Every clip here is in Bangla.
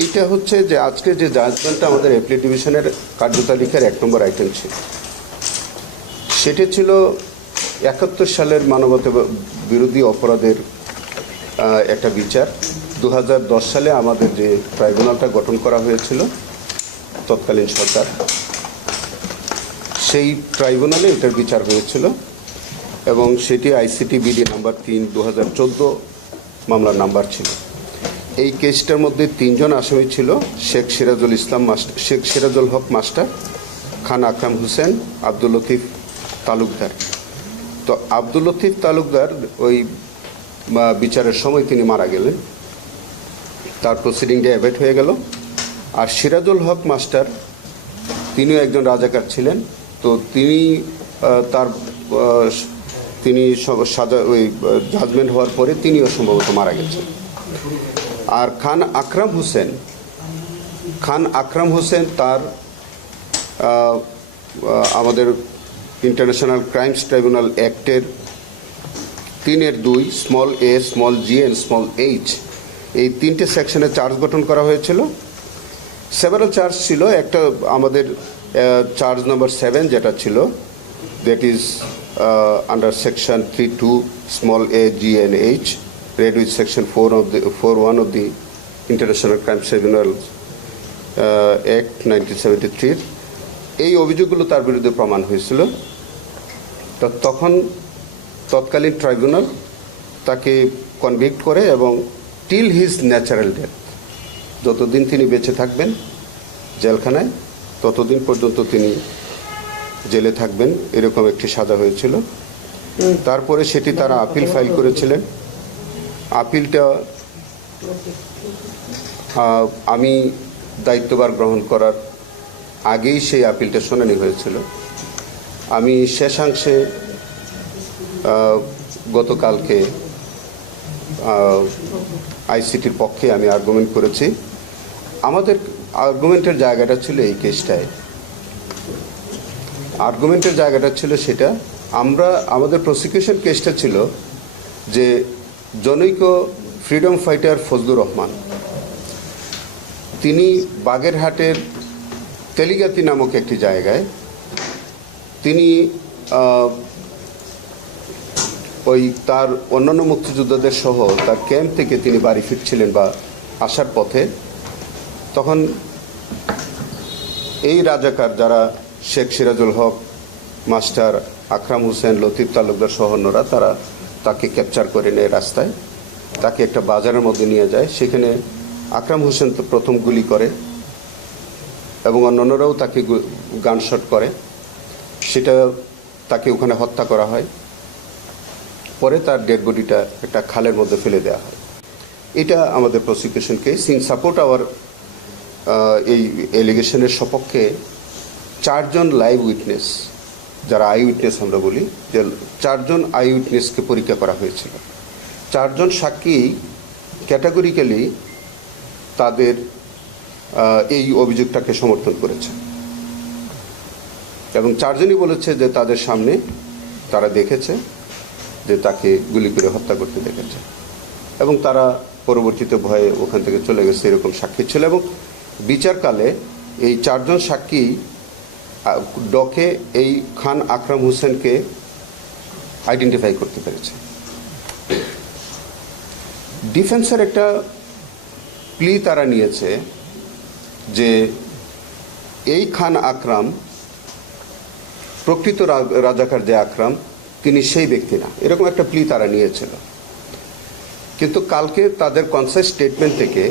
এইটা হচ্ছে যে আজকে যে জাজমেন্টটা আমাদের অ্যাপিলেট ডিভিশনের কার্যতালিকার 1 নম্বর আইটেম ছিল, সেটা ছিল 71 সালের মানবতা বিরোধী অপরাধের একটা বিচার। 2010 সালে আমাদের যে ট্রাইব্যুনালটা গঠন করা হয়েছিল তৎকালীন সরকার, সেই ট্রাইব্যুনালে এটার বিচার হয়েছিল এবং সেটি আইসিটি বিডি নাম্বার 3 2014 মামলার নাম্বার ছিল। এই কেসটার মধ্যে 3 জন আসামি ছিল, শেখ সিরাজুল হক মাস্টার, খান আকরাম হোসেন, আব্দুল লতিফ তালুকদার। তো আব্দুল লতিফ তালুকদার ওই বিচারের সময় তিনি মারা গেলেন, তার প্রসিডিংটা অ্যাভয়েড হয়ে গেল। আর সিরাজুল হক মাস্টার তিনিও একজন রাজাকার ছিলেন, তো তিনি সাজা ওই জাজমেন্ট হওয়ার পরে তিনিও সম্ভবত মারা গেছেন। আর খান আকরাম হোসেন তার আমাদের ইন্টারন্যাশনাল ক্রাইমস ট্রাইব্যুনাল অ্যাক্টের 3(2) small a, small g and small h এই 3টে সেকশনে চার্জ গঠন করা হয়েছিল। সেভারাল চার্জ ছিল, একটা আমাদের চার্জ নাম্বার 7 যেটা ছিল, that is under section 3(2) small a, g and h read with section 4(1) of the International Crimes Tribunal Act 1973 এই অভিযোগগুলো তার বিরুদ্ধে প্রমাণ হয়েছিল। তখন তৎকালীন ট্রাইব্যুনাল তাকে কনভিক্ট করে এবং টিল হিজ ন্যাচারাল ডেথ, যতদিন তিনি বেঁচে থাকবেন জেলখানায় ততদিন পর্যন্ত তিনি জেলে থাকবেন, এরকম একটি সাজা হয়েছিল। তারপরে সেটি তারা আপিল ফাইল করেছিলেন। আপিলটা আমি দায়িত্বভার গ্রহণ করার আগেই সেই আপিলটা শুনানি হয়েছিল। আমি শেষাংশে গতকালকে আইসিটির পক্ষে আমি আর্গুমেন্ট করেছি। আমাদের আর্গুমেন্টের জায়গাটা ছিল এই কেসটায়, আর্গুমেন্টের জায়গাটা ছিল সেটা, আমাদের প্রসিকিউশন কেসটা ছিল যে জনৈক ফ্রিডম ফাইটার ফজলুর রহমান তিনি বাগেরহাটের তেলিগাতি নামক একটি জায়গায় তিনি ওই তার অন্যান্য মুক্তিযোদ্ধাদের সহ তার ক্যাম্প থেকে তিনি বাড়ি ফিরছিলেন বা আসার পথে, তখন এই রাজাকার যারা শেখ সিরাজুল হক মাস্টার, আকরাম হোসেন, লতিফ তালুকদার সহ অন্যরা, তারা তাকে ক্যাপচার করে নেয় রাস্তায়, তাকে একটা বাজারের মধ্যে নিয়ে যায়। সেখানে আকরাম হোসেন তো প্রথম গুলি করে এবং অন্যান্যরাও তাকে গানশট করে, সেটা তাকে ওখানে হত্যা করা হয়। পরে তার ডেড বডিটা একটা খালের মধ্যে ফেলে দেওয়া হয়। এটা আমাদের prosecution case. In support hour এই এলিগেশনের সপক্ষে 4 জন লাইভ উইটনেস, যারা আই উইটনেস আমরা বলি, যে 4 জন আই উইটনেসকে পরীক্ষা করা হয়েছিল। 4 জন সাক্ষী ক্যাটাগরিক্যালি তাদের এই অভিযোগটাকে সমর্থন করেছে এবং 4 জনই বলেছে যে তাদের সামনে তারা দেখেছে যে তাকে গুলি করে হত্যা করতে দেখেছে এবং তারা পরবর্তীতে ভয়ে ওখান থেকে চলে গেছে, এরকম সাক্ষী ছিল। এবং বিচারকালে এই 4 জন সাক্ষী ডকে এই খান আকরাম হোসেনকে আইডেন্টিফাই করতে পেরেছে। ডিফেন্সের একটা প্লি তারা নিয়েছে যে এই খান আকরাম প্রকৃত রাজাকার যে আকরাম তিনি সেই ব্যক্তি না, এরকম একটা প্লি তারা নিয়েছিল। কিন্তু কালকে তাদের কনসাস স্টেটমেন্ট থেকে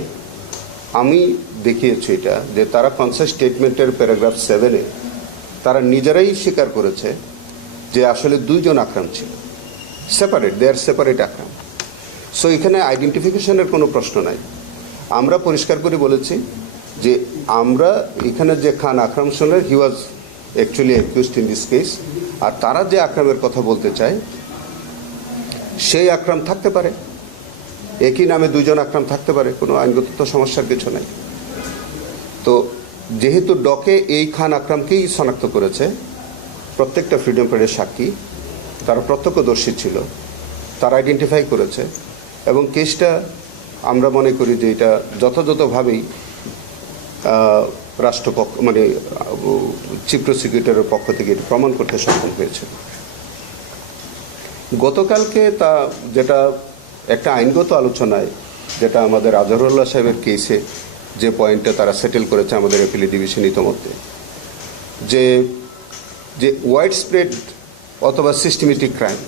আমি দেখিয়েছি এটা, যে তারা কনসাস স্টেটমেন্টের প্যারাগ্রাফ 7-এ তারা নিজেরাই স্বীকার করেছে যে আসলে 2 জন আকরাম ছিল, সেপারেট, দে আর সেপারেট আকরাম। সো এখানে আইডেন্টিফিকেশনের কোনো প্রশ্ন নাই। আমরা পরিষ্কার করে বলেছি যে আমরা এখানে যে খান আকরাম হোসেনের, he was actually accused in this case, আর তারা যে আকরামের কথা বলতে চায় সেই আকরাম থাকতে পারে, একই নামে 2 জন আকরাম থাকতে পারে, কোনো আইনগত তো সমস্যার কিছু নাই। তো যেহেতু ডকে এই খান আকরামকেই শনাক্ত করেছে প্রত্যেকটা ফ্রিডম ফাইটারের সাক্ষী, তারা প্রত্যক্ষদর্শী ছিল, তারা আইডেন্টিফাই করেছে এবং কেসটা আমরা মনে করি যে এটা যথাযথভাবেই রাষ্ট্রপক্ষ মানে চিফ প্রসিকিউটরের পক্ষ থেকে এটি প্রমাণ করতে সক্ষম হয়েছে। গতকালকে তা যেটা একটা আইনগত আলোচনায় যেটা আমাদের আজহারুল্লাহ সাহেবের কেসে যে পয়েন্টটা তারা সেটেল করেছে আমাদের অ্যাপিলেট ডিভিশন ইতোমধ্যে, যে যে ওয়াইড স্প্রেড অথবা সিস্টেমেটিক ক্রাইম,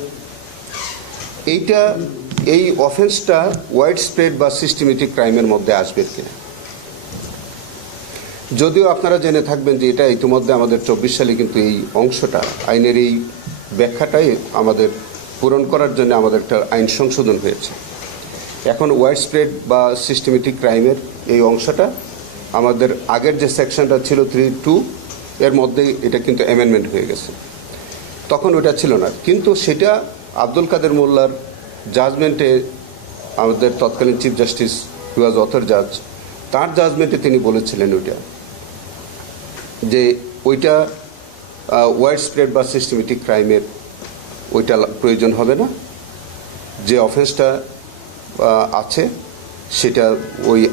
এই অফেন্সটা ওয়াইড স্প্রেড বা সিস্টেমেটিক ক্রাইমের মধ্যে আসবে কিনা। যদিও আপনারা জেনে থাকবেন যে এটা ইতিমধ্যে আমাদের 24 সালে কিন্তু এই অংশটা আইনের এই ব্যাখ্যাটাই আমাদের পূরণ করার জন্য আমাদের একটা আইন সংশোধন হয়েছে। এখন ওয়াইড স্প্রেড বা সিস্টেমেটিক ক্রাইমের এই অংশটা আমাদের আগের যে সেকশনটা ছিল 3(2) এর মধ্যেই এটা কিন্তু অ্যামেন্ডমেন্ট হয়ে গেছে। তখন ওটা ছিল না, কিন্তু সেটা আব্দুল কাদের মোল্লার জাজমেন্টে আমাদের তৎকালীন চিফ জাস্টিস হু ওয়াজ অথর জাজ, তার জাজমেন্টে তিনি বলেছিলেন যে ওইটা ওয়াইড স্প্রেড বা সিস্টেমেটিক ক্রাইমের ওইটা প্রয়োজন হবে না, যে অফেন্সটা আছে সেটা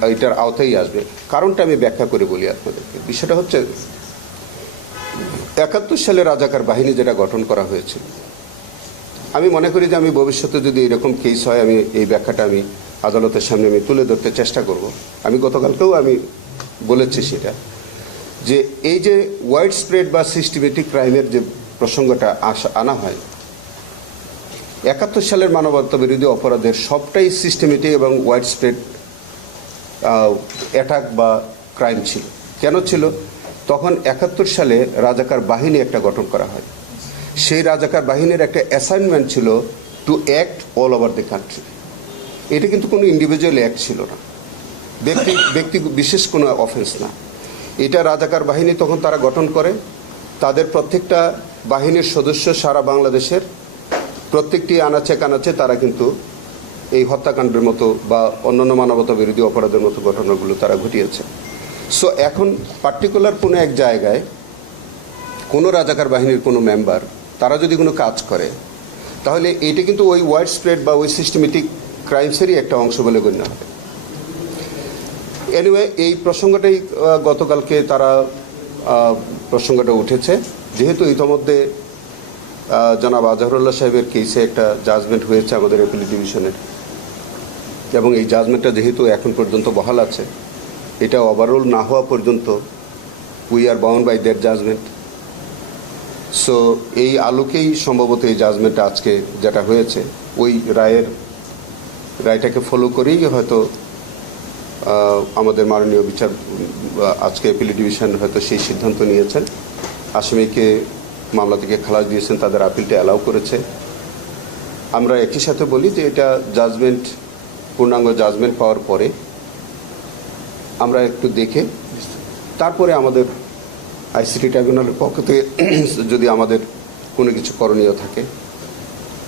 ওইটার আওতায় আসবে। কারণটা আমি ব্যাখ্যা করে বলি আপনাদেরকে। বিষয়টা হচ্ছে 71 সালে রাজাকার বাহিনী যেটা গঠন করা হয়েছিল, আমি মনে করি যে আমি ভবিষ্যতে যদি এরকম কেস হয় আমি এই ব্যাখ্যাটা আমি আদালতের সামনে আমি তুলে ধরতে চেষ্টা করব। আমি গতকালকেও আমি বলেছি সেটা, যে এই যে ওয়াইড স্প্রেড বা সিস্টেমেটিক ক্রাইমের যে প্রসঙ্গটা আনা হয়, 71 সালের মানবতা বিরোধী অপরাধের সবটাই সিস্টেমেটিক এবং ওয়াইড স্প্রেড অ্যাটাক বা ক্রাইম ছিল। কেন ছিল? তখন 71 সালে রাজাকার বাহিনী একটা গঠন করা হয়। সেই রাজাকার বাহিনীর একটা অ্যাসাইনমেন্ট ছিল to act all over the country. এটা কিন্তু কোনো ইন্ডিভিজুয়াল অ্যাক্ট ছিল না, ব্যক্তি বিশেষ কোনো অফেন্স না। এটা রাজাকার বাহিনী তখন তারা গঠন করে, তাদের প্রত্যেকটা বাহিনীর সদস্য সারা বাংলাদেশের প্রত্যেকটি আনাচে কানাচে তারা কিন্তু এই হত্যাকাণ্ডের মতো বা অন্যান্য মানবতা বিরোধী অপরাধের মতো ঘটনাগুলো তারা ঘটিয়েছে। সো এখন পার্টিকুলার কোনো এক জায়গায় কোনো রাজাকার বাহিনীর কোনো মেম্বার তারা যদি কোনো কাজ করে, তাহলে এটা কিন্তু ওই ওয়াইড স্প্রেড বা ওই সিস্টেমেটিক ক্রাইমসেরই একটা অংশ বলে গণ্য হবে। এনিওয়ে, এই প্রসঙ্গটাই গতকালকে তারা প্রসঙ্গটা উঠেছে, যেহেতু ইতোমধ্যে জনাব আজহারুল্লাহ সাহেবের কেসে একটা জাজমেন্ট হয়েছে আমাদের অ্যাপিলেট ডিভিশনের, এবং এই জাজমেন্টটা যেহেতু এখন পর্যন্ত বহাল আছে, এটা ওভারঅল না হওয়া পর্যন্ত we are bound by that judgement. So এই আলোকেই সম্ভবত এই জাজমেন্টটা আজকে যেটা হয়েছে, ওই রায়টাকে ফলো করেই হয়তো আমাদের মাননীয় বিচার আজকে অ্যাপিলেট ডিভিশন হয়তো সেই সিদ্ধান্ত নিয়েছেন। আসামিকে মামলা থেকে খালাস দিয়েছেন, তাদের আপিলটা অ্যালাউ করেছে। আমরা একই সাথে বলি যে এটা জাজমেন্ট, পূর্ণাঙ্গ জাজমেন্ট পাওয়ার পরে আমরা একটু দেখে তারপরে আমাদের আইসিটি ট্রাইব্যুনালের পক্ষ থেকে যদি আমাদের কোনো কিছু করণীয় থাকে,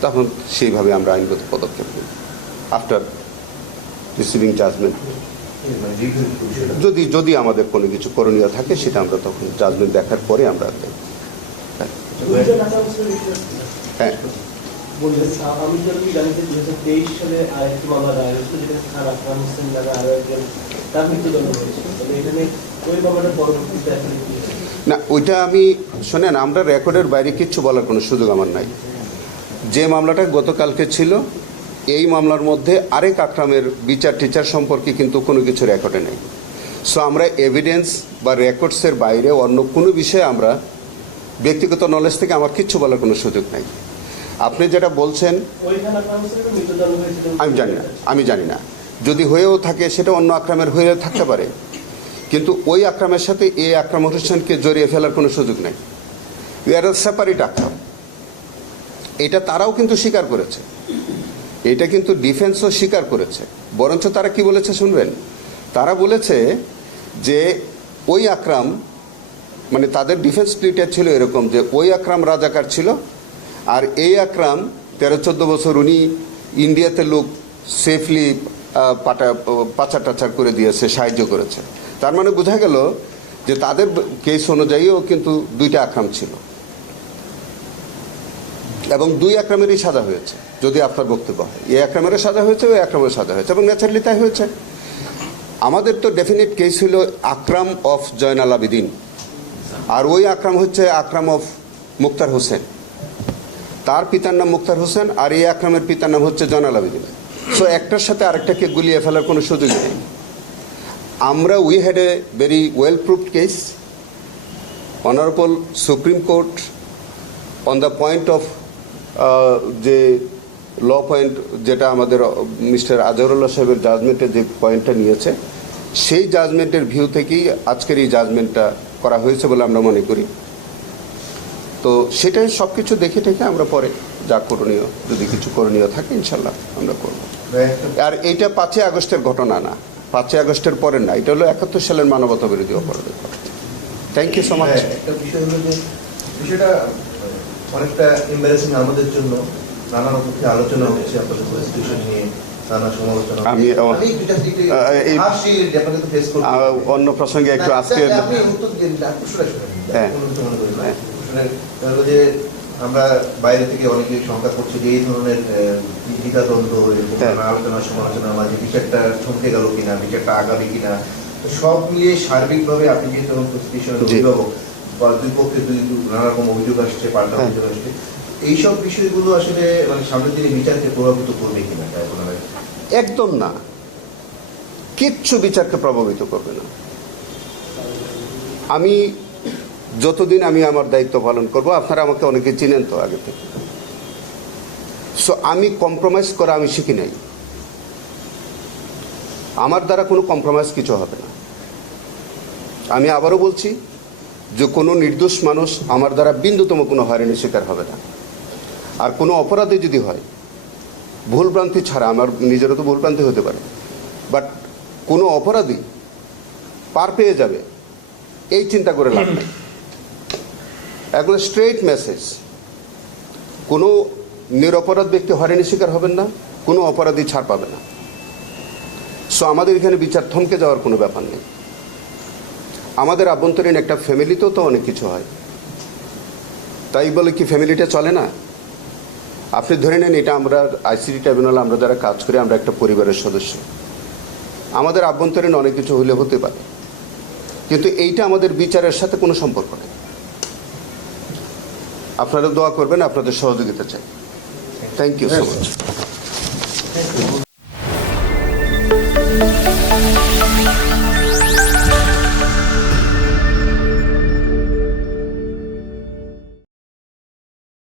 তখন সেইভাবে আমরা আইনগত পদক্ষেপ নেব আফটার রিসিভিং জাজমেন্ট। যদি আমাদের কোনো কিছু করণীয় থাকে সেটা আমরা তখন জাজমেন্ট দেখার পরে আমরা দেখব। হ্যাঁ, আমি যদি জানি যে 2023 সালে আরেকটি মামলা দায়ের হয়েছিল, যেখানে খান আকরাম হোসেন নামে আরো একজন তার মৃত্যুদণ্ড হয়েছিল। তবে এখানে ওই মামলার পরবর্তীতে না, ওইটা আমি শোনেন, আমরা রেকর্ডের বাইরে কিচ্ছু বলার কোনো সুযোগ আমার নাই। যে মামলাটা গতকালকে ছিল, এই মামলার মধ্যে আরেক আকরামের বিচার টিচার সম্পর্কে কিন্তু কোনো কিছু রেকর্ডে নেই। সো আমরা এভিডেন্স বা রেকর্ডসের বাইরে অন্য কোনো বিষয়ে আমরা ব্যক্তিগত নলেজ থেকে আমার কিচ্ছু বলার কোনো সুযোগ নাই। আপনি যেটা বলছেন আমি জানি না, যদি হয়েও থাকে সেটা অন্য আকরামের হয়ে থাকতে পারে, কিন্তু ওই আকরামের সাথে এই আকরাম হোসেনকে জড়িয়ে ফেলার কোনো সুযোগ নেই। এরা সেপারেট আকরাম, এটা তারাও কিন্তু স্বীকার করেছে, এটা কিন্তু ডিফেন্সও স্বীকার করেছে। বরঞ্চ তারা কি বলেছে শুনবেন, তারা বলেছে যে ওই আকরাম, মানে তাদের ডিফেন্স প্লিটা ছিল এরকম যে ওই আকরাম রাজাকার ছিল, আর এই আকরাম 13-14 বছর উনি ইন্ডিয়াতে লোক সেফলি পাচার টাচার করে দিয়েছে, সাহায্য করেছে। তার মানে বোঝা গেল যে তাদের কেস অনুযায়ীও কিন্তু দুইটা আকরাম ছিল, এবং দুই আকরামেরই সাজা হয়েছে। যদি আপনার বক্তব্য হয় এই আকরামেরও সাজা হয়েছে, ওই আকরামেরও সাজা হয়েছে, এবং ন্যাচারালি তাই হয়েছে। আমাদের তো ডেফিনেট কেস হলো আকরাম অফ জয়নাল আবেদিন, আর ওই আকরাম হচ্ছে আকরাম অফ মুক্তার হোসেন। তার পিতার নাম মুক্তার হোসেন, আর এই আকরামের পিতার নাম হচ্ছে জয়নাল আবেদিন। সো একটার সাথে আরেকটাকে গুলিয়ে ফেলার কোনো সুযোগ নেই। আমরা we had a very well proved case. Honourable supreme court on the point of যে ল পয়েন্ট, যেটা আমাদের মিস্টার আজহারুল্লাহ সাহেবের জাজমেন্টের যে পয়েন্টটা নিয়েছে, সেই জাজমেন্টের ভিউ থেকেই আজকের এই জাজমেন্টটা করা হয়েছে বলে আমরা মনে করি। তো সেটাই সব কিছু দেখে টেখে আমরা পরে যা করণীয়, যদি কিছু করণীয় থাকে ইনশাল্লাহ আমরা করব। আর এইটা 5ই আগস্টের ঘটনা না, 5ই আগস্টের পরে না, এটা হলো 71 সালের মানবতা বিরোধী অপরাধের ঘটনা। Thank you so much. একটা বিষয় হলো যে বিষয়টা অনেকটা এম্বারেসিং আমাদের জন্য। নানান পক্ষে আলোচনা হচ্ছে আপনাদের কনস্টিটিউশন নিয়ে, নানা সমালোচনা। আমি অন্য প্রসঙ্গে একটু আজকে যে আমরা বাইরে থেকে অনেকে শঙ্কা করছি যে এই ধরনের দ্বিধাদ্বন্দ্ব আলোচনা সমালোচনার মাঝে বিচারটা থমকে গেল কিনা, বিচারটা আগামী কিনা, সব মিলিয়ে সার্বিকভাবে আপনি যে তখন কনস্টিটিউশনের অভিভাবক বা দুই পক্ষে নানা রকম অভিযোগ আসছে, পাল্টা অভিযোগ আসছে, এইসব বিষয়গুলো আসলে মানে সামনের দিনে বিচারকে প্রভাবিত করবে কিনা? একদম না, কিচ্ছু বিচারকে প্রভাবিত করবে না। আমি যতদিন আমি আমার দায়িত্ব পালন করব, আপনারা আমাকে অনেকে চিনেন তো আগে থেকে, সো আমি কম্প্রোমাইজ করা আমি শিখি নাই। আমার দ্বারা কোনো কম্প্রোমাইজ কিছু হবে না। আমি আবারও বলছি যে কোনো নির্দোষ মানুষ আমার দ্বারা বিন্দুতম কোনো হয়রানির শিকার হবে না। আর কোনো অপরাধে যদি হয়, ভুলভ্রান্তি ছাড়া, আমার নিজেরও তো ভুলভ্রান্তি হতে পারে, বাট কোনো অপরাধী পার পেয়ে যাবে এই চিন্তা করে লাভ নেই। একদম স্ট্রেট মেসেজ, কোনো নিরপরাধ ব্যক্তি হয়রানির শিকার হবেন না, কোনো অপরাধী ছাড় পাবে না। সো আমাদের এখানে বিচার থমকে যাওয়ার কোনো ব্যাপার নেই। আমাদের আভ্যন্তরীণ একটা ফ্যামিলিতেও তো অনেক কিছু হয়, তাই বলে কি ফ্যামিলিটা চলে না? আপনি ধরে নেন এটা আমরা আইসিটি ট্রাইব্যুনাল আমরা যারা কাজ করি, আমরা একটা পরিবারের সদস্য। আমাদের আভ্যন্তরীণ অনেক কিছু হলে হতে পারে, কিন্তু এইটা আমাদের বিচারের সাথে কোনো সম্পর্ক নেই। আপনারা দোয়া করবেন, আপনাদের সহযোগিতা চাই। Thank you so much.